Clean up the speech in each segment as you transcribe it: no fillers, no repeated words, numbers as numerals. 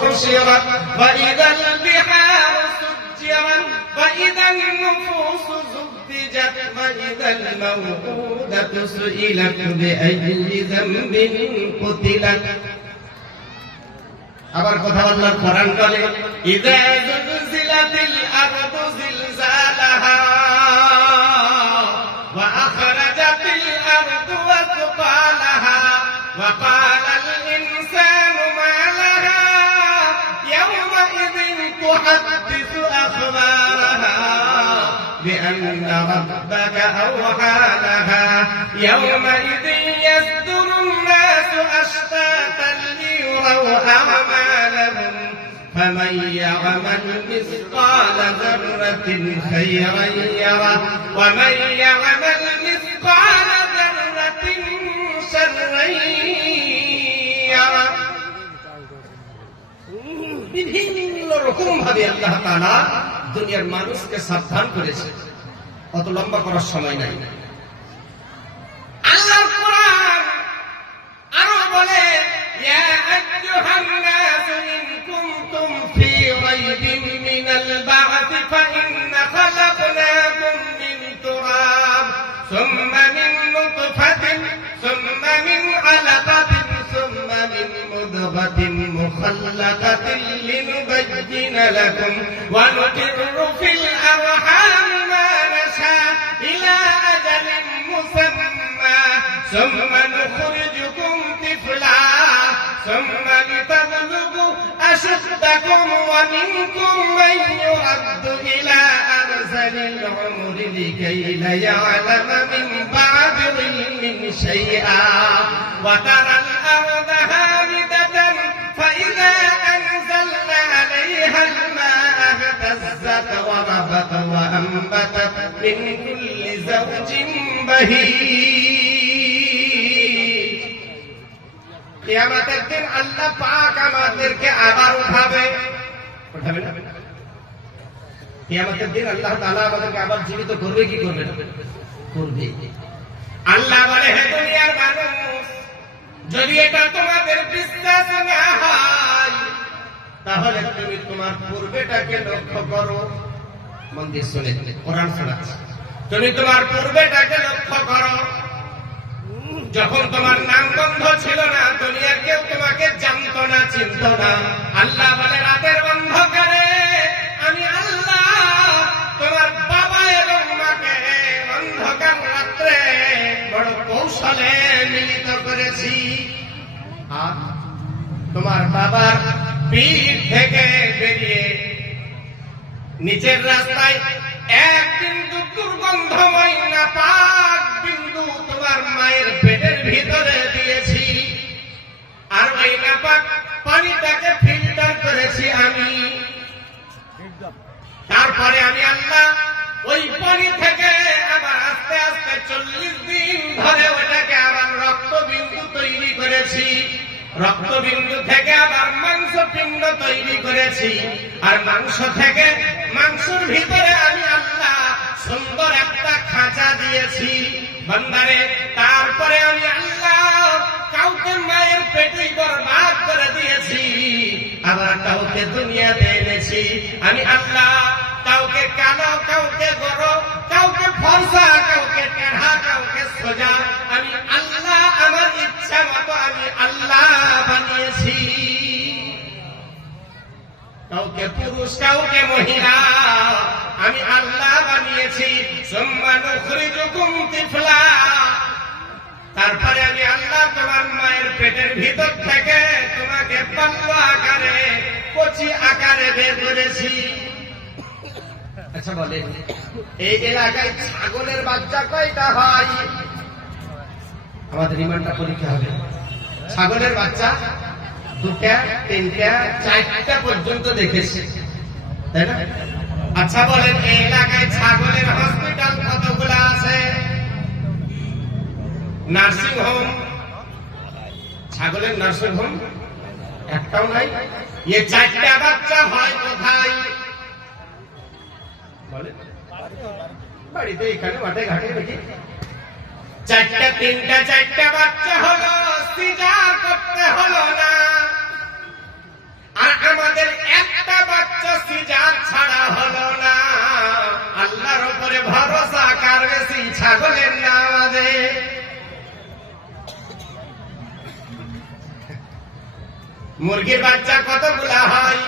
حشرت وإذا البحار سجرت وإذا النفوس زوجت وإذا الموءودة سئلت بأي ذنب قتلت আবার কথা আল্লাহর কোরআন বলে ইযা যুলজিলাতিল আরদু জিলজালাহা ওয়া আখরাজাতিল আরদু আসকালাহা ওয়া ক্বালাল ইনসানু মা লাহা ইয়াওমা ইযিন তুহাদ্দিসু আখবারাহা বিআন্না রাব্বাকা আওহা লাহা ইয়াওমা ইযিন ইয়াসদুরুন নাসু আশতাতান লিয়ুরাউ أعمالهم فمن يعمل مثقال ذرة خيرا يره ومن يعمل مثقال ذرة شرا يره বিভিন্ন রকম ভাবে আল্লাহ তাআলা দুনিয়ার মানুষকে সাবধান করেছে। কত লম্বা করার সময় নাই। আল্লাহর কোরআন আরো বলে يا أيها الناس إن كنتم في ريب من البعث فإنا خلقناكم من تراب ثم من نطفة ثم من علقة ثم من مضغة مخلقة لنبين لكم ونقر في الأرحام ما نشاء إلى أجل مسمى ثم نخرجكم طفلا ثم لتبلغوا أشدكم ومنكم من يرد إلى أرذل العمر لكي لا يعلم من بعد علم شيئا وترى الأرض هامدة فإذا أنزلنا عليها الماء اهتزت وربت وأنبتت من كل زوج بهيج কিয়ামতের দিন আল্লাহ পাক আমাদেরকে আবার উঠাবে না? কিয়ামতের দিন আল্লাহ তাআলা আমাদেরকে আবার জীবিত করবে কি করবে না? করবে। আল্লাহ বলে হে দুনিয়ার মানুষ, যদি এটা তোমাদের বিশ্বাস না হয় তাহলে তুমি তোমার পূর্বেটাকে লক্ষ্য করো। মন দিয়ে শুনে, কোরআন শোনাচ্ছে। তুমি তোমার পূর্বেটাকে লক্ষ্য করো। যখন তোমার নাম গন্ধ ছিল না, দুনিয়ার কেউ তোমাকে জানতো না, চিনতো না। আল্লাহ বলে রাতের অন্ধকারে আমি আল্লাহ তোমার বাবা এবং মাকে অন্ধকার রাত্রে বড় কৌশলে মিলিত করেছি। আর তোমার বাবার পিঠ থেকে বেরিয়ে নিচের রাস্তায় এক বিন্দু দুর্গন্ধময় নাপাক বিন্দু তোমার মায়ের পেটের ভিতরে দিয়েছি। আর ওই নাপাক পানিটাকে ফিল্টার করেছি আমি। তারপরে আমি আল্লাহ ওই পানি থেকে আবার আস্তে আস্তে 40 দিন ধরে ওটাকে আবার রক্তবিন্দু তৈরি করেছি। রক্তবিন্দু থেকে আবার মাংসপিণ্ড তৈরি করেছি। আর মাংস থেকে মাংসের ভিতরে আমি আল্লাহ সুন্দর একটা খাঁচা দিয়েছি বান্দারে। তারপরে আমি আল্লাহ কাউকে মায়ের পেটে বরবাদ করে দিয়েছি, আবার কাউকে দুনিয়াতে এনেছি। আমি আল্লাহ কাউকে কালো, কাউকে গরো, কাউকে ফর্সা, কাউকে টেढ़া, কাউকে সোজা। আমি আল্লাহ আমার ইচ্ছা মতো আমি আল্লাহ বানিয়েছি। কাউকে পুরুষ, কাউকে মহিলা আমি আল্লাহ বানিয়েছি। সুম্মা নুখরিজুকুম তিফলা, তারপরে আমি আল্লাহ তোমার মায়ের পেটের ভিতর থেকে তোমাকে পাল্লা আকারে, কচি আকারে বের করেছি। আচ্ছা বলেন, এই এলাকায় ছাগলের বাচ্চা কয়টা হয়? আমাদের রিমান্ডটা পরীক্ষা হবে। ছাগলের বাচ্চা 2টা, 3টা, 4টা পর্যন্ত দেখেছে, তাই না? আচ্ছা বলেন, এই এলাকায় ছাগলের হসপিটাল কতগুলো আছে? নার্সিং হোম, ছাগলের নার্সিং হোম একটাও নাই। এই 4টা বাচ্চা হয় কোথায়? বাড়িতে, এখানে মাঠে ঘাটে দেখি। 4টা, 3টা, 4টা বাচ্চা হলো, সিজার করতে হলো না। আর মুরগির বাচ্চা কতগুলা হয়?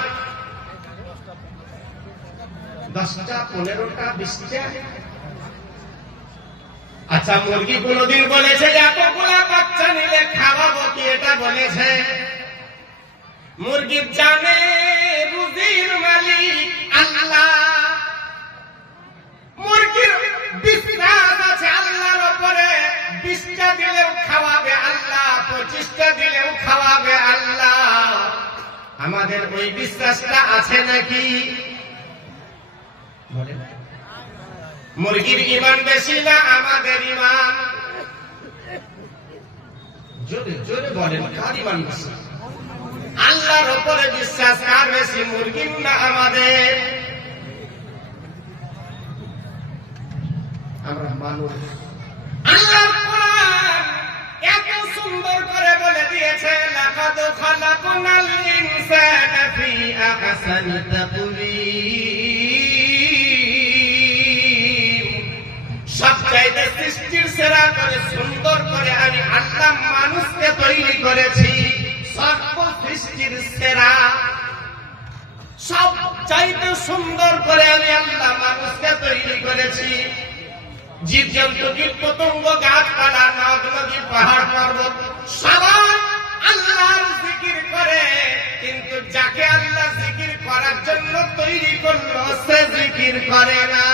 10টা, 15টা, 20টা। আচ্ছা, মুরগি কোনদিন বলেছে এতগুলা বাচ্চা নিলে খাওয়াবো কি? এটা বলেছে? মুরগি জানে রুজির মালিক আল্লাহ। মুরগির বিশ্বাস আছে আল্লাহর উপরে। 20টা দিলেও খাওয়াবে আল্লাহ, 25টা দিলেও খাওয়াবে আল্লাহ। আমাদের ওই বিশ্বাসটা আছে নাকি? বলেন, মুরগির ঈমান বেশি না আমাদের ঈমান? জোরে জোরে বলেন, কার ঈমান বেশি? আল্লাহর উপরে বিশ্বাস কার বেশি, মুরগির না আমাদের? আমরা মানুষ। আল্লাহর কোরআন এত সুন্দর করে বলে দিয়েছে, লাকাদ খালাকনাল ইনসানা ফি আহসানি তাকওয়ীম। সবচাইতে সৃষ্টির সেরা করে সুন্দর করে আমি আল্লাহ মানুষকে তৈরি করেছি। সর্ব সৃষ্টির সেরা, সবচাইতে সুন্দর করে আমি আল্লাহ মানুষকে তৈরি করেছি। জীবজন্তু, কীট পতঙ্গ, গাছপালা, নদ নদী, পাহাড় পর্বত সবাই আল্লাহর জিকির করে, কিন্তু যাকে আল্লাহ জিকির করার জন্য তৈরি করলো সে জিকির করে না।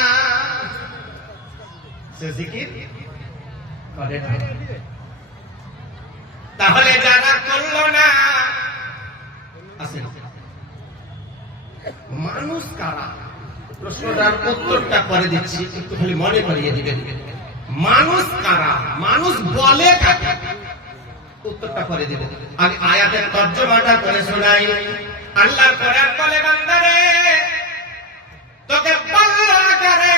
সে জিকির করে না। তাহলে যারা করলো না, মানুষ কারা? প্রশ্নটার উত্তরটা করে দিচ্ছি, একটু খালি মনে করিয়ে দিবেন। মানুষ কারা? মানুষ বলে কাকে? উত্তরটা করে দিবেন। আমি আয়াতের তর্জমাটা করে শোনাই। আল্লাহ কোরআন বলে, বান্দারে তোকে পাল্লা করে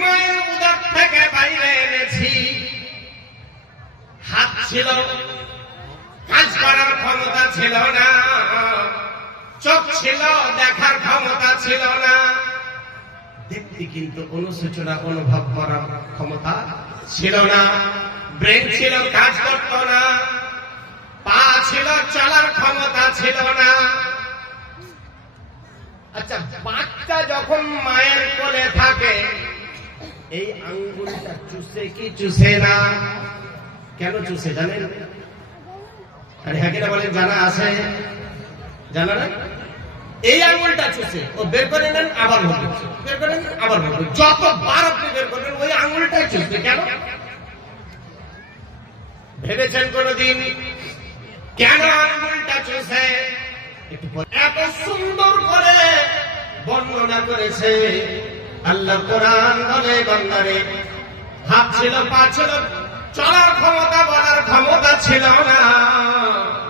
মায়ের উদর থেকে বাইরে এনেছি। হাত ছিল, কাজ করার ক্ষমতা ছিল না। চোখ ছিল, দেখার ক্ষমতা ছিল না। দেখতে কিন্তু অনুশোচনা অনুভব করার ক্ষমতা ছিল না। ব্রেন ছিল, কাজ করত না। পা ছিল, চলার ক্ষমতা ছিল না। আচ্ছা, বাচ্চা যখন মায়ের কোলে থাকে এই আঙ্গুলটা চুষে কি চুষে না? কেন চুষে জানেন? আরে হ্যাঁ কিনা বলেন? জানা আছে? জানা না? এই আঙুলটা চুষে ও বের করে নেন, আবার ভরবে, বের করে নেন, আবার ভরবে। যতবার আপনি বের করবেন ওই আঙুলটাই চুষবে। কেন ভেবেছেন কোনদিন কেন আঙুলটা চুষে? এত সুন্দর করে বর্ণনা করেছে আল্লাহ কোরআন। বলে, বান্দারে হাত ছিল, পা ছিল, চলার ক্ষমতা, বলার ক্ষমতা ছিল না।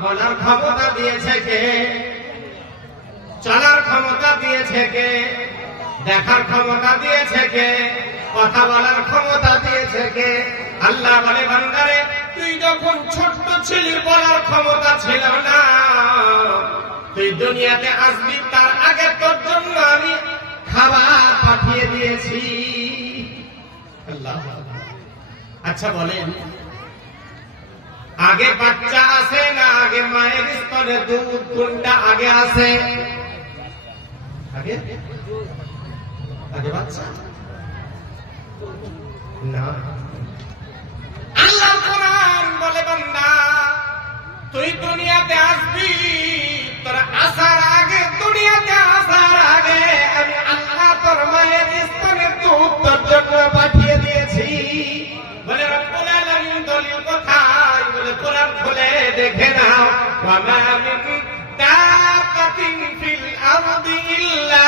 বলার ক্ষমতা দিয়েছে কে? চলার ক্ষমতা দিয়েছে কে? দেখার ক্ষমতা দিয়েছে কে? কথা বলার ক্ষমতা দিয়েছে কে? আল্লাহ বলে, বান্দারে তুই যখন ছোট্ট ছিলি বলার ক্ষমতা ছিল না। তুই দুনিয়াতে আসবি তার আগে তোর জন্য আমি খাবার পাঠিয়ে দিয়েছি। আল্লাহ। আচ্ছা বলেন, আগে বাচ্চা আসে না আগে মায়ের স্তনে দুধ, কোনটা আগে আসে? আগে আগে বাচ্চা না। আল্লাহ কোরআন বলে, বান্দা তুই দুনিয়াতে আসবি, তোর আসার আগে, দুনিয়াতে আসার আগে আমি আল্লাহ তোর মায়ের স্তনে দুধ তোর জন্য পাঠিয়ে দিয়েছি। বলে রব্বুল আলামিন দলিল কোথায়? বলে কোরআন খুলে দেখে নাও। ওয়া মা মিন দাব্বাতিন ফিল আরদি ইল্লা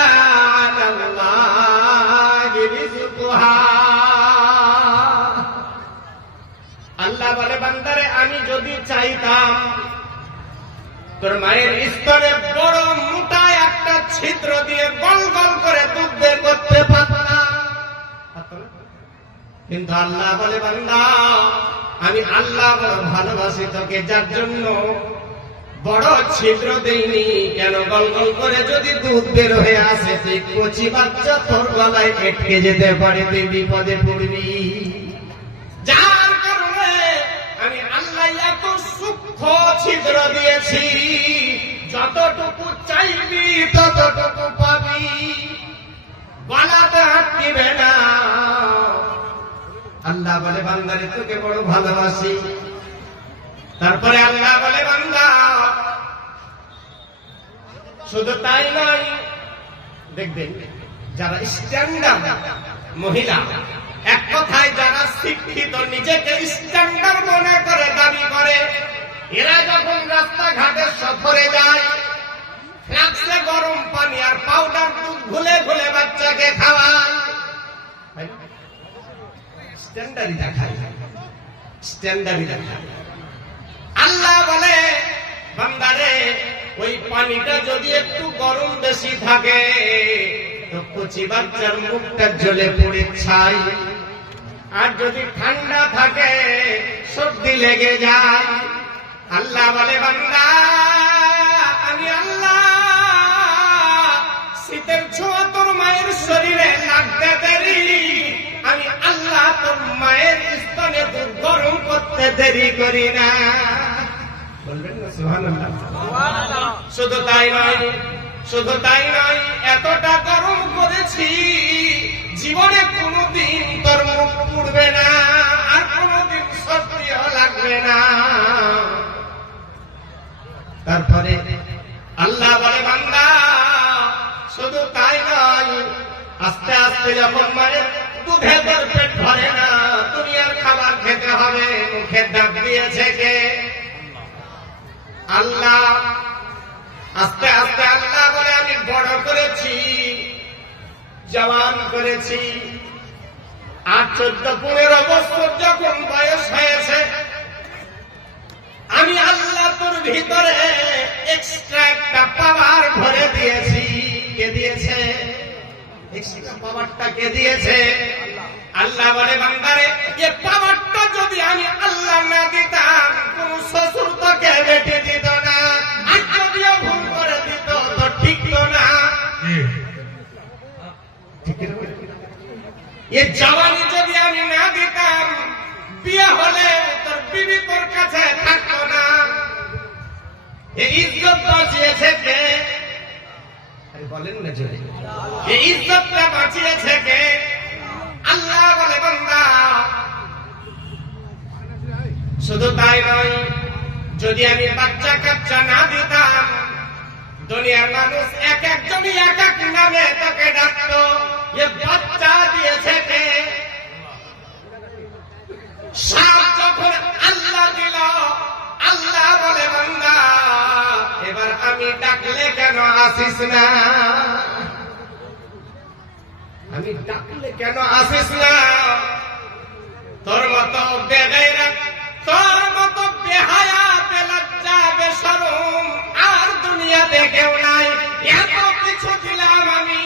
আলাল্লাহি রিজকুহা। আল্লাহ বলে, বান্দারে আমি যদি চাইতাম তোর মায়ের স্তনে বড় মোটা একটা ছিদ্র দিয়ে গল গল করে দুধ বের করতে পারতাম, কিন্তু আল্লাহ বলে, বান্দা আমি আল্লাহ বড় ভালোবাসি তোকে, যার জন্য বড় ছিদ্র দেইনি। কেন? গল গল করে যদি দুধ বের হয়ে আসে তুই কচি বাচ্চা, তোর গলায় আটকে যেতে পারে, তুই বিপদে পড়বি। যার কারণে আমি আল্লাহ এত সূক্ষ্ম ছিদ্র দিয়েছি যতটুকু চাইবি ততটুকু পাবি, গলাতে হাত দিবে না। আল্লাহ বলে বান্দারে তোকে বড় ভালোবাসি। তারপরে আল্লাহ বলে বান্দা শুধু তাই নয়, দেখবেন যারা স্ট্যান্ডার্ড মহিলা, এক কথায় যারা শিক্ষিত, নিজেকে স্ট্যান্ডার্ড মনে করে দাবি করে, এরা যখন রাস্তাঘাটে সফরে যায়, ফ্লাক্সে গরম পানি আর পাউডার দুধ ঘুলে ঘুলে বাচ্চাকে খাওয়ায়, স্ট্যান্ডার্ডই দেখায়, স্ট্যান্ডার্ডই দেখায়। আল্লাহ বলে বান্দারে ওই পানিটা যদি একটু গরম বেশি থাকে তো কচি বাচ্চার মুখটা জ্বলে পড়ে ছাই, আর যদি ঠান্ডা থাকে সর্দি লেগে যায়। আল্লাহ বলে বান্দা আমি আল্লাহ শীতের ছোঁয়া তোর মায়ের শরীরে লাগতে দেরি, আমি আল্লাহ তোর মায়ের স্তনে দুধ গরম করতে দেরি করি না। বলবেন না সুবহানাল্লাহ? শুধু তাই নয়, শুধু তাই নয়, এতটা গরম করেছি জীবনে কোনদিন তোর মুখ পুড়বে না, আর কোনদিন সর্দিও লাগবে না। তারপরে আল্লাহ বলে বান্দা শুধু তাই নয়, আস্তে আস্তে যখন মায়ের দুধে তোর পেট ভরে না, দুনিয়ার খাবার খেতে হবে, মুখে ডাক দিয়েছে কে? আল্লাহ। আস্তে আস্তে আল্লাহ বলে আমি বড় করেছি, জওয়ান করেছি, আর 14-15 বছর যখন বয়স হয়েছে, আমি আল্লাহ তোর ভিতরে এক্সট্রা একটা পাওয়ার ভরে দিয়েছি। কে দিয়েছে? এক্সট্রা পাওয়ারটা কে দিয়েছে? আল্লাহ বলে বান্দারে এই পাওয়ারটা যদি আমি আল্লাহ না দিতাম, কোন শ্বশুর তোকে বেটে দিত না, আর যদিও ভুল করে দিত তো ঠিক তো না। এই জওয়ানি যদি আমি না দিতাম, বিয়ে হলে তোর বিবি তোর কাছে থাকতো না। এই ইজ্জত বাঁচিয়েছে কে? বলেন না জোরে, এই ইজ্জতটা বাঁচিয়েছে কে? আল্লাহ বলে বান্দা শুধু তাই নয়, যদি আমি বাচ্চা কাচ্চা না দিতাম, দুনিয়ার মানুষ এক একজনই এক এক নামে তোকে ডাকতো। এ বাচ্চা দিয়েছে কে? সাপ যখন আল্লাহ দিল, আল্লাহ বলে বান্দা এবার আমি ডাকলে কেন আসিস না? আমি ডাকলে কেন আসিস না? তোর মতো বেগাইরা, তোর মতো বেহায়া, বেলজ্জা, বেশরম আর দুনিয়াতে কেউ নাই। এত কিছু দিলাম আমি,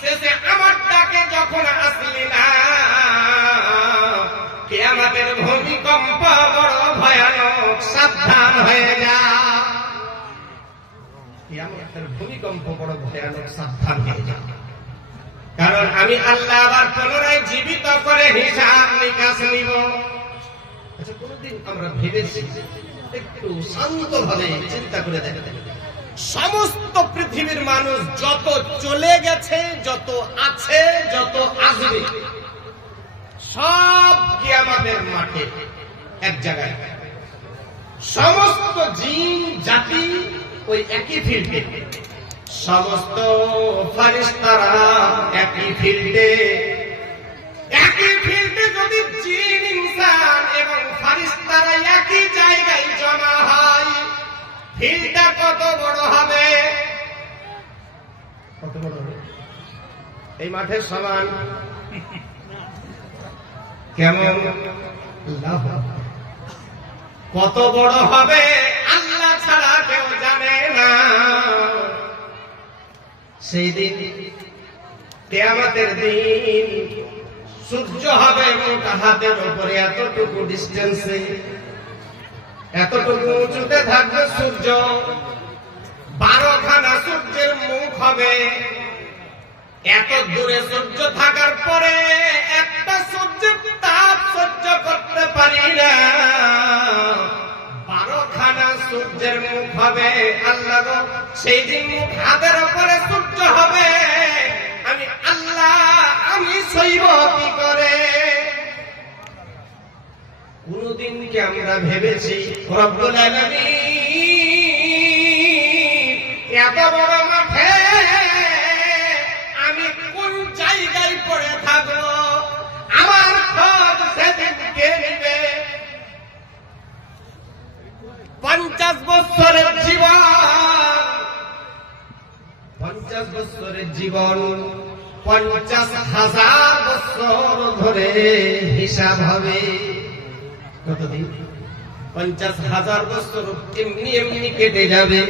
শেষে আমার ডাকে যখন আসলি না, কিয়ামতের ভূমিকম্প বড় ভয়ানক, সাবধান হয়ে যা। কিয়ামতের ভূমিকম্প বড় ভয়ানক, সাবধান হয়ে যা। কারণ আমি আল্লাহ আবার পুনরায় জীবিত করে হিসাব নিকাশ নিব। আচ্ছা, কোনদিন আমরা ভেবেছি, একটু শান্ত ভাবে চিন্তা করে দেখেন, সমস্ত পৃথিবীর মানুষ যত চলে গেছে, যত আছে, যত আসবে, সব কিয়ামতের মাঠে এক জায়গায়, সমস্ত জিন জাতি ওই একই ফিল্ডে, সমস্ত ফারিস্তারা একই ফিল্ডে। একই ফিল্ডে যদি জিন, ইনসান এবং ফারিস্তারা একই জায়গায় জমা হয়, ফিল্ডটা কত বড় হবে? কত বড় হবে? এই মাঠের সমান কেমন? কত বড় হবে আল্লাহ ছাড়া কেউ জানে না। সেই দিন, কিয়ামতের দিন, সূর্য হবে মোটা হাতের উপরে, এতটুকু ডিস্টেন্সে, এতটুকু উঁচুতে থাকবে সূর্য। 12খানা সূর্যের মুখ হবে। এত দূরে সূর্য থাকার পরে একটা সূর্যের তাপ সহ্য করতে পারি না, 12খানা সূর্যের মুখ হবে। আল্লাহ গো, সেই দিন মুখ হাতের উপরে সূর্য হবে। আমি আল্লাহ, আমি সইব কি করে? কোনদিন কি আমরা ভেবেছি রব্বুল আলামিন এত বড় মাঠে আমি কোন জায়গায় পড়ে থাকবো? আমার খোঁজ সেদিন কে নিবে? 50 বছরের জীবন, 50 বছরের জীবন 50,000 বছর ধরে হিসাব হবে। কতদিন? 50,000 বছর এমনি এমনি কেটে যাবে।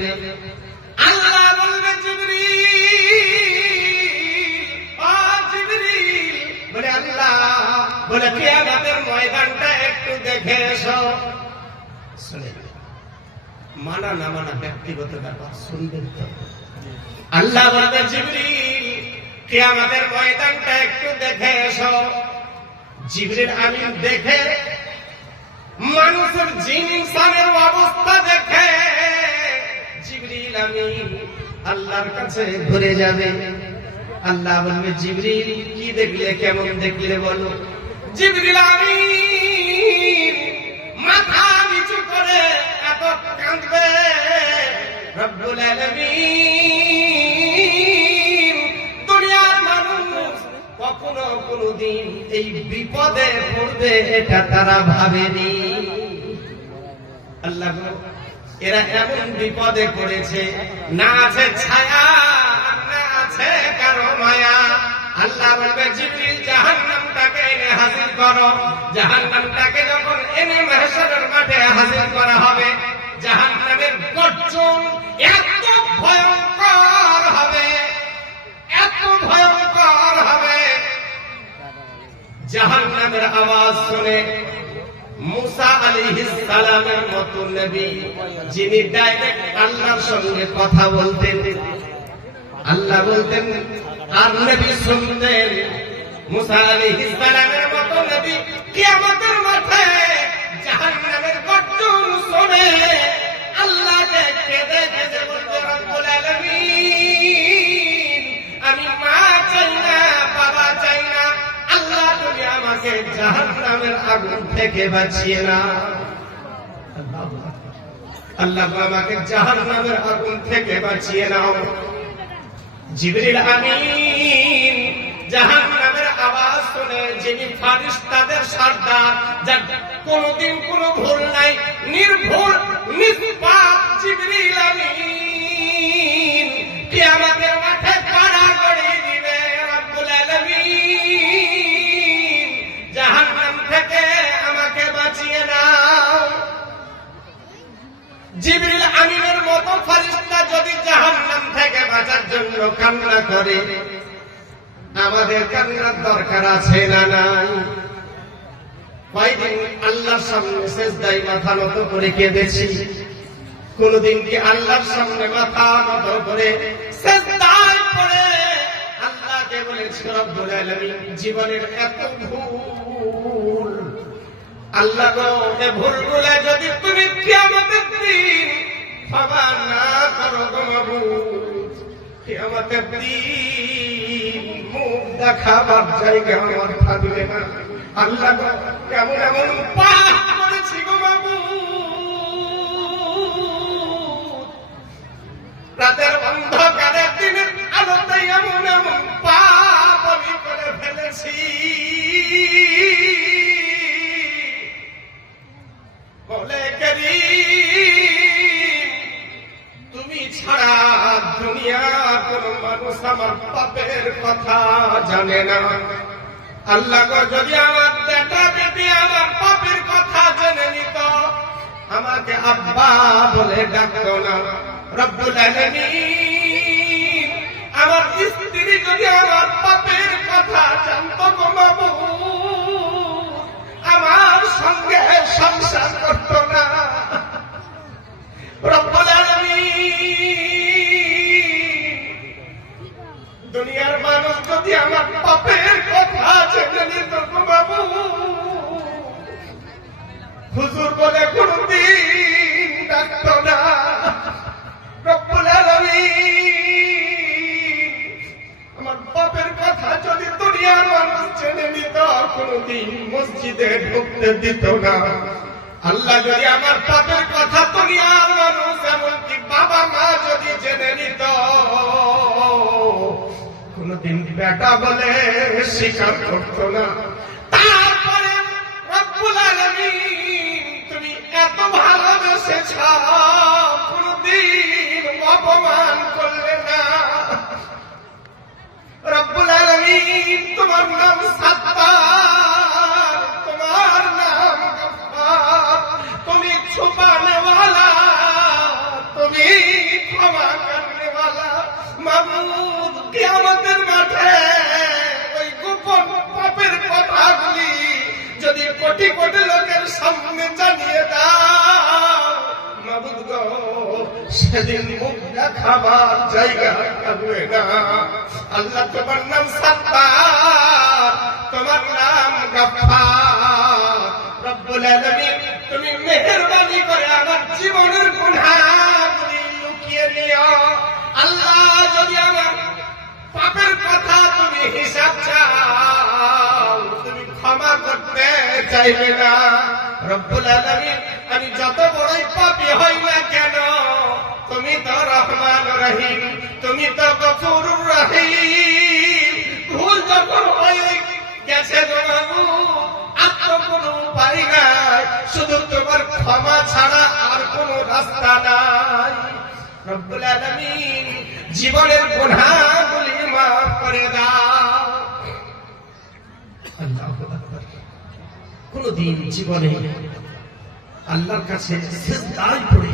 আল্লাহ বলবে জিবরিল, বলে আল্লাহ, বলে কিয়ামতের ময়দানটা একটু দেখে এসো। শুনে, মানা না মানা ব্যক্তিগত ব্যাপার, শুনবেন তো। আল্লাহ বলবে জিবরিল, কিয়ামতের ময়দানটা একটু দেখে এসো। জিবরিল আমিন দেখে মানুষের জিন ইনসানের অবস্থা দেখে জিবরিল আমিন আল্লাহর কাছে ঘুরে যাবে। আল্লাহ বলবে জিবরিল কি দেখলে, কেমন দেখলে বলো? জিবরিল আমিন মাথা নিচু করে এত কাঁদবে, রব্বুল আলামিন দুনিয়ার মানুষ কখনো কোনদিন এই বিপদে পড়বে এটা তারা ভাবেনি। আল্লাহ, এরা এমন বিপদে পড়েছে, না আছে ছায়া, না আছে কারো মায়া। আল্লাহ বলবে জিবরিল জাহান্নামটাকে এনে হাজির করো। জাহান্নামটাকে যখন এনে মাহশরের মাঠে হাজির করা হবে, জাহান্নামের গর্জন এত ভয়ঙ্কর হবে, এত ভয়ঙ্কর হবে। জাহান্নামের আওয়াজ শুনে মুসা আলাইহিস সালামের মতো নবী, যিনি ডাইরেক্ট আল্লাহর সঙ্গে কথা বলতেন, আল্লাহ বলতেন আর নবী শুনতেন, মুসা আলাইহিস সালামের মতো নবী কিয়ামতের মাঠে জাহান্নামের গর্জন শুনে আল্লাহকে কেঁদে কেঁদে বলবে, রব্বুল আলামিন আমি মা চাই না, বাবা চাই না, আল্লাহ তুমি আমাকে জাহান্নামের আগুন থেকে বাঁচিয়ে না। আল্লাহ আমাকে জাহান্নামের আগুন থেকে বাঁচিয়ে নাও। জিবরিল আমিন জাহান্নামের আওয়াজ শুনে, যিনি ফারিস্তাদের সর্দার, যার কোনদিন কোনো ভুল নাই, নির্ভুল নিষ্পাপ জিবরিল আমিন কিয়ামতের মাঠে কাড়াকড়ি দিবে, রব্বুল আলামিন জাহান্নাম থেকে আমাকে বাঁচিয়ে নাও। জিবরিল আমিনের মতো ফারিস্তা যদি জাহান্নাম থেকে বাঁচার জন্য কান্না করে, আমাদের কান্নার দরকার আছে না নাই? কয়দিন আল্লাহর সামনে সেজদায় মাথা নত করে কেঁদেছি? কোনদিন কি আল্লাহর সামনে মাথা নত করে সেজদায় পড়ে আল্লাহকে বলেছি, রব্বুল আলামিন জীবনের এত ভুল, আল্লাহ গো এ ভুলগুলো যদি তুমি কিয়ামতের দিন ক্ষমা না করো গো মাবুদ, কিয়ামতের দিন মুখ দেখাবার জায়গা আমার থাকবে না। আল্লাহ গো কেমন এমন পাপ করেছি গো মাবুদ, রাতের অন্ধকারে দিনের আলোতে এমন এমন পাপ আমি করে ফেলেছি। বলে কারীম তুমি ছাড়া দুনিয়ার কোন মানুষ আমার পাপের কথা জানে না। আল্লাহ গো যদি আমার বেটা বেটি আমার পাপের কথা জেনে নিত, আমাকে আব্বা বলে ডাকতো না। রব্বুল আলামিন আমার স্ত্রী যদি আমার পাপের কথা জানতো গো মাবুদ, আমার সঙ্গে সংসার করতো না। রব্বুল আলামিন দুনিয়ার মানুষ যদি আমার পাপের কথা জেনে নিত গো মাবুদ, হুজুর বলে কোনদিন ডাকতো না। রব্বুল আলামিন আমার বাপের কথা যদি দুনিয়ার মানুষ জেনে নিত, কোনদিন মসজিদে ঢুকতে দিত না। আল্লাহ যদি আমার বাপের কথা দুনিয়ার মানুষ এমনকি বাবা মা যদি জেনে নিত, কোনদিন বেটা বলে স্বীকার করতো না। তারপরে রব্বুল আলামিন তুমি এত ভালোবেসেছ, কোনদিন অপমান করলে না। রব্বুল আলামিন তোমার নাম সাত্তার, তোমার নাম গফফার, তুমি ছুপানে ওয়ালা, তুমি ক্ষমা করনে ওয়ালা। মাবুদ কিয়ামতের মাঠে ওই গোপন পাপের কথাগুলি যদি কোটি কোটি লোকের সামনে জানিয়ে দাও, মাবুদ গো সেদিন মুখ দেখাবার জায়গা থাকবে না। আল্লাহ তোমার নাম সাত্তার, তোমার নাম গফফার। রব্বুল আলামিন তুমি মেহেরবানি করে আমার জীবনের গুনাহগুলি লুকিয়ে নিও। আল্লাহ যদি আমার পাপের কথা তুমি হিসাব চাও, তুমি ক্ষমা করতে চাইবে না। রব্বুল আলামিন আমি যত বড়ই পাপী হই না কেন, তুমি তো রহমান রহিম, তুমি তো গফুরুর রহিম। ভুল যখন হয়ে গেছে বাবু, আর তো কোনো উপায় নাই, শুধু তোমার ক্ষমা ছাড়া আর কোনো রাস্তা নাই। রব্বুল আলামিন জীবনের গুনাহগুলি মাফ করে দাও। আল্লাহু আকবার। কোনদিন জীবনে আল্লাহর কাছে সিজদায় পড়ে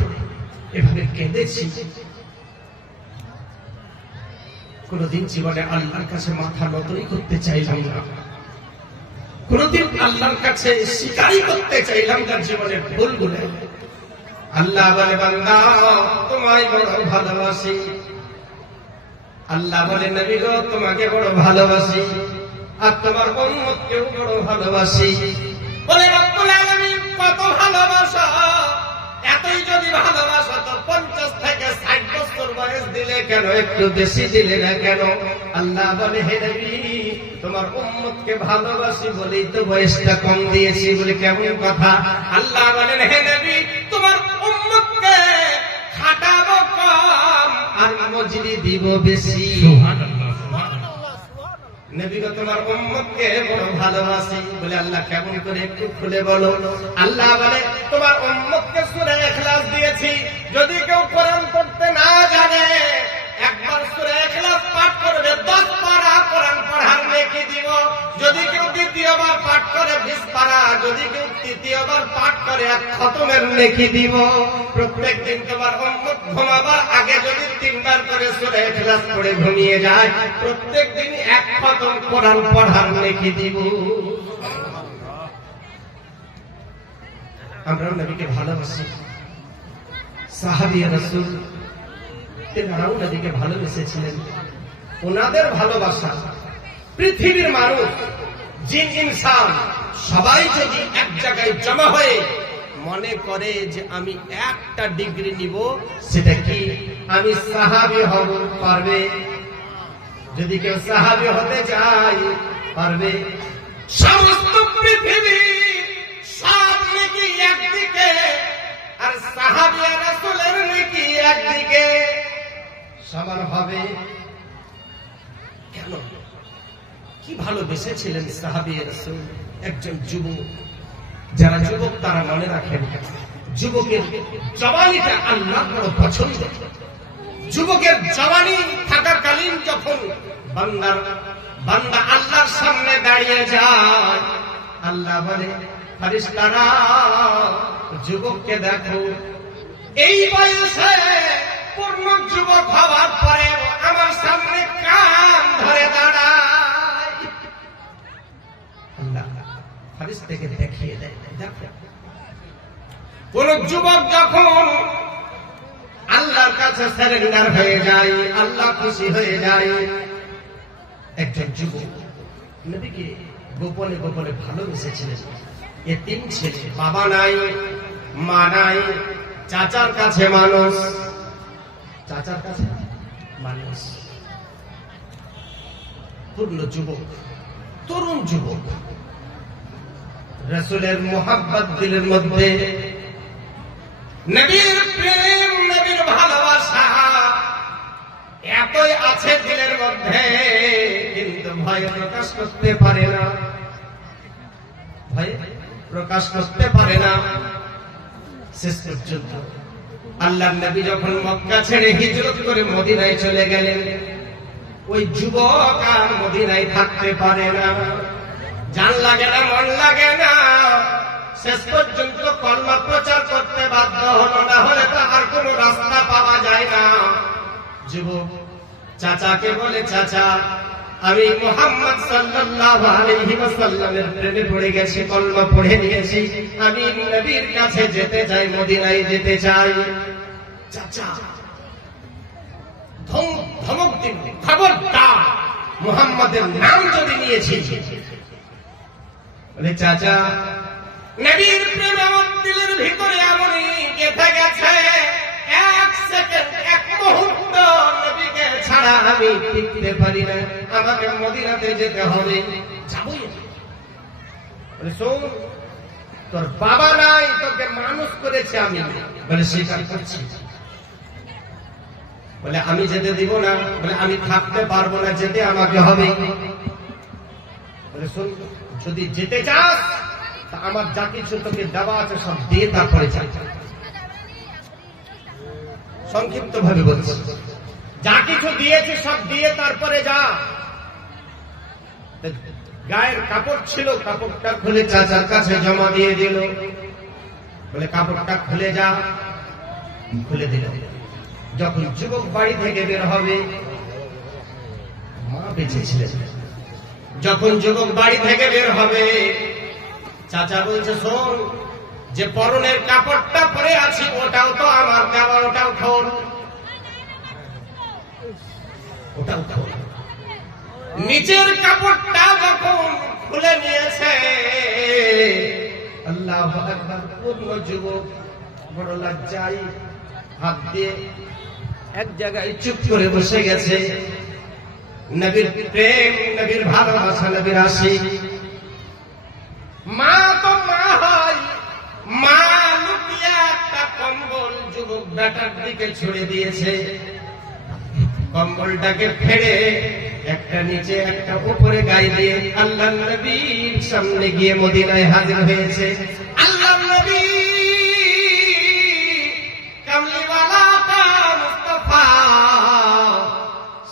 এভাবে কেঁদেছি? কোনদিন জীবনে আল্লাহর কাছে মাথা নতই করতে চাইলাম না। কোনদিন আল্লাহর কাছে স্বীকারই করতে চাইলাম না জীবনের ভুলগুলো। আল্লাহ বলে বান্দা তোমায় বড় ভালোবাসি। আল্লাহ বলে নবী গো তোমাকে বড় ভালোবাসি, আর তোমার উম্মতকেও বড় ভালোবাসি। বলে রব্বুল আলামিন কত ভালোবাসা, এতই যদি ভালোবাসা তো 50 থেকে 60 বছর বয়স দিলে কেন, একটু বেশি দিলে না কেন? আল্লাহ বলে হে নবী তোমার উম্মতকে ভালোবাসি বলেই তো বয়সটা কম দিয়েছি। বলে কেমন কথা? আল্লাহ বলেন হে নবী তোমার উম্মতকে খাটাবো কম আর মজরি দিব বেশি। সুবহানাল্লাহ সুবহানাল্লাহ। নবী গো তোমার উম্মতকে বড় ভালোবাসি। বলে আল্লাহ কেমন করে, একটু খুলে বলো। আল্লাহ বলে তোমার উম্মতকে সূরা ইখলাস দিয়েছি, যদি কেউ কোরআন পড়তে না জানে একবার সূরা ইখলাস পাঠ করবে 10 পারা কোরআন পড়ার নেকি দিব। যদি কেউ দ্বিতীয়বার পাঠ করে 20 পারা, যদি কেউ তৃতীয়বার পাঠ করে 1 খতমের নেকি দিব। প্রত্যেকদিন তোমার উম্মত ঘুমাবার আগে যদি 3 বার করে সূরা ইখলাস পড়ে ঘুমিয়ে যায়, প্রত্যেকদিন 1 খতম কোরআন পড়ার নেকি দিব। আমরা নবীকে ভালোবাসি। সাহাবী রাসূল তেনারাও নবীকে ভালোবেসেছিলেন। ওনাদের ভালোবাসা পৃথিবীর মানুষ, জিন ইনসান সবাই যদি এক জায়গায় জমা হয়ে মনে করে যে আমি একটা ডিগ্রি নিব, সেটা কি আমি সাহাবী হব, পারবে? যদি কেউ সাহাবী হতে চায় পারবে? সমস্ত পৃথিবী সব নেকি একদিকে, আর সাহাবী রাসূলের নেকি একদিকে সমান হবে কেন? কি ভালোবেসেছিলেন সাহাবী রাসূল। একজন যুবক, যারা যুবক তারা মনে রাখেন, যুবকের জওয়ানিটা আল্লাহ বড় পছন্দ। যুবকের জওয়ানি থাকাকালীন যখন বান্দা আল্লাহর সামনে দাঁড়িয়ে যায়, আল্লাহ বলে ফেরেশতারা যুবককে দেখো, এই বয়সে পূর্ণ যুবক হওয়ার পরে আমার সামনে কান ধরে দাঁড়ায়। আল্লাহ ফেরেশতাকে দেখিয়ে দেয়, দেখো কোন যুবক যখন আল্লাহর কাছে সারেন্ডার হয়ে যায়, আল্লাহ খুশি হয়ে যায়। একজন যুবক নবীকে গোপনে গোপনে ভালোবেসেছিলেন। এতিম ছেলে, বাবা নাই মা নাই, চাচার কাছে মানুষ, চাচার কাছে মানুষ, পূর্ণ যুবক, তরুণ যুবক, রাসূলের মোহাব্বত দিলের মধ্যে, নবীর প্রেম, নবীর ভালোবাসা এতই আছে দিলের মধ্যে, কিন্তু ভয় প্রকাশ করতে পারে না, ভয় প্রকাশ করতে পারে না। শেষ পর্যন্ত আল্লাহর নবী যখন মক্কা ছেড়ে হিজরত করে মদিনায় চলে গেলেন, ওই যুবক আর মদিনায় থাকতে পারে না, জান লাগে না, মন লাগে না, শেষ পর্যন্ত কলমা প্রচার করতে বাধ্য হলো, না হলে তো আর কোনো রাস্তা পাওয়া যায় না। যুবক চাচাকে বলে, চাচা আমি মুহাম্মদ সাল্লাল্লাহু আলাইহি ওয়াসাল্লামের প্রেমে পড়ে গেছি, কলমা পড়ে নিয়েছি, আমি নবীর কাছে যেতে চাই, মদিনায় যেতে চাই। চাচা ধমক দিন, খবরদার, মুহাম্মাদের নাম যদি নিয়েছি। বলে, চাচা নবীর প্রেম আমার দিলের ভিতরে এমনই গেঁথে গেছে, এক সেকেন্ড, এক মুহূর্ত নবীকে ছাড়া আমি টিকতে পারি না, আমাকে মদিনাতে যেতে হবে, যাবই। বলে, শোন, তোর বাবা নাই, তোকে মানুষ করেছে আমি। বলে, স্বীকার করছি। বলে, আমি যেতে দিব না। বলে, আমি থাকতে পারবো না, যেতে আমাকে হবে। বলে, শোন, যদি যেতে চাস তা আমার যা কিছু তোকে দেওয়া আছে সব দিয়ে তারপরে চাই। সংক্ষিপ্ত ভাবে বলছি, যা কিছু দিয়েছে সব দিয়ে তারপরে যা। গায়ের কাপড় ছিল, কাপড়টা খুলে চাচার কাছে জমা দিয়ে দিল। বলে, কাপড়টা খুলে যা, খুলে দিল। যখন যুবক বাড়ি থেকে বের হবে, মা বেঁচে ছিলেন, যখন যুবক বাড়ি থেকে বের হবে, চাচা বলছে, শোন, যে পরনের কাপড়টা পরে আছি ওটাও তো আমার দেওয়া, ওটাও খোল, ওটাও খোল। নিচের কাপড়টা যখন খুলে নিয়েছে, আল্লাহু আকবার, পূর্ণ যুবক বড় লজ্জায় হাত দিয়ে এক জায়গায় চুপ করে বসে গেছে। নবীর প্রেম, নবীর ভালোবাসা, নবীর আশিক। মা তো মা হয়, মা লুকিয়ে একটা কম্বল যুবক বেটার দিকে ছুড়ে দিয়েছে। কম্বলটাকে ফেড়ে একটা নিচে একটা উপরে গায়ে দিয়ে আল্লাহর নবীর সামনে গিয়ে মদিনায় হাজির হয়েছে। আল্লাহর নবী কামলিওয়ালা মুস্তাফা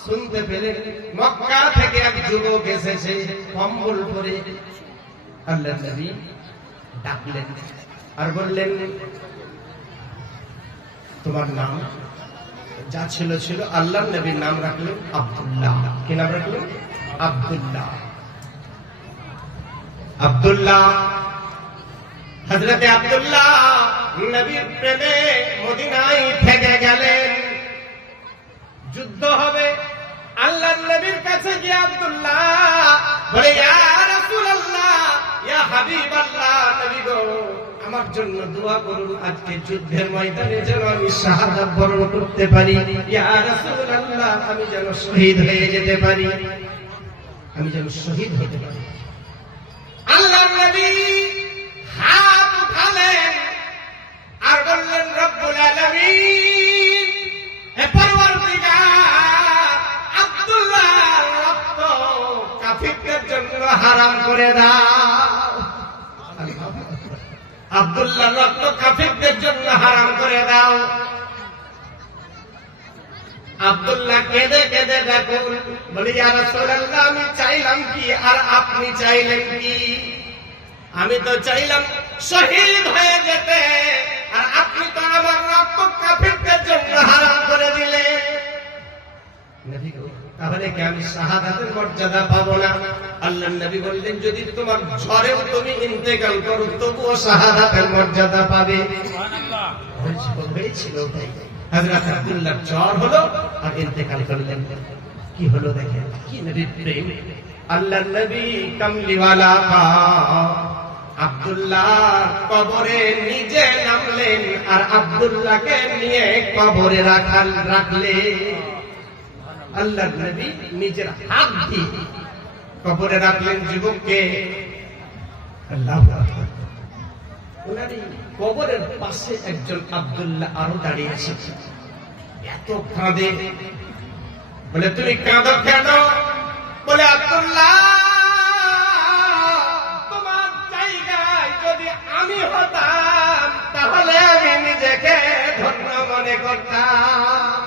শুনতে পেলেন মক্কা থেকে এক যুবক এসেছে কম্বল পরে। আল্লাহর নবী ডাকলেন আর বললেন, তোমার নাম? যা ছিল ছিল। আল্লাহর নবীর নাম রাখলেন আব্দুল্লাহ। কি নাম রাখলেন? আব্দুল্লাহ। আব্দুল্লাহ, হযরতে আব্দুল্লাহ নবীর প্রেমে মদিনায় থেকে গেলেন। যুদ্ধ হবে, আল্লাহর নবীর কাছে গিয়ে আব্দুল্লাহ বলে, ইয়া রাসূলুল্লাহ, ইয়া হাবিবাল্লাহ, নবী গো, আমার জন্য দোয়া করুন, আজকে যুদ্ধের ময়দানে যেন আমি শাহাদাত বরণ করতে পারি। ইয়া রাসূলুল্লাহ, আমি যেন শহীদ হয়ে যেতে পারি, আমি যেন শহীদ হতে পারি। আল্লাহর নবী হাত উঠালেন আর বললেন, রব্বুল আলামিন, হে পরওয়ারদিগার, আব্দুল্লাহর রক্ত কাফিরদের জন্য হারাম করে দাও। আব্দুল্লাহর রক্ত কাফিরদের জন্য হারাম করে দাও। আব্দুল্লাহ কেঁদে কেঁদে দেখুন, বলি, ইয়া রাসূলুল্লাহ, আমি চাইলাম কি আর আপনি চাইলেন কি? আমি তো চাইলাম শহীদ হয়ে যেতে, আর আপনি তো আমার রক্ত কাফিরদের জন্য হারাম করে দিলেন। তাহলে কি আমি শাহাদাতের মর্যাদা পাবো না? আল্লাহর নবী বললেন, যদি তোমার ঝড়েও তুমি ইন্তেকাল করো তবুও শাহাদাতের মর্যাদা পাবে। সুবহানাল্লাহ। হয়েছিল ভাই, হযরত আব্দুল্লাহ জ্বর হলো আর ইন্তেকাল করলেন। কি হলো দেখেন, কি নবীর প্রেম। আল্লাহর নবী কামলিওয়ালা আব্দুল্লাহ কবরে নিজে নামলেন আর আব্দুল্লাহকে নিয়ে কবরে রাখলে আল্লাহর নবী নিজের হাত দিয়ে কবরে রাখলেন যুবককে। আল্লাহু আকবার। ওনার কবরের পাশে একজন আব্দুল্লাহ আরো দাঁড়িয়ে আছে, এত কাঁদে। বলে তুমি কাঁদো কেন? বলে আব্দুল্লাহ তোমার জায়গায় যদি আমি হতাম তাহলে আমি নিজেকে ধন্য মনে করতাম।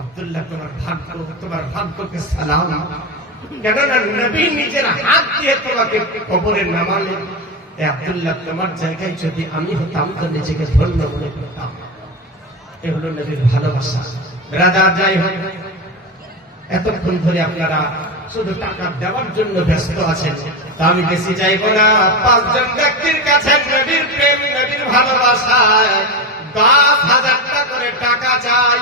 আব্দুল্লাহ তোমার ভাগ্যকে সালাম, কেননা নবী নিজের হাত দিয়ে তোমাকে কবরে নামালেন। আব্দুল্লাহ তোমার জায়গায় যদি আমি হতাম তো নিজেকে ধন্য মনে করতাম। এ হলো নবীর ভালোবাসা। ব্রাদার, যাই হোক, এতক্ষণ ধরে আপনারা শুধু টাকা দেওয়ার জন্য ব্যস্ত আছেন, তা আমি বেশি চাইবো না। 5 জন ব্যক্তির কাছে নবীর প্রেম, নবীর ভালোবাসায় 10,000 টাকা করে টাকা চাই।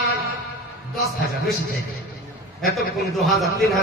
10,000 বেশি চাই, এতক্ষণ 2,000 3,000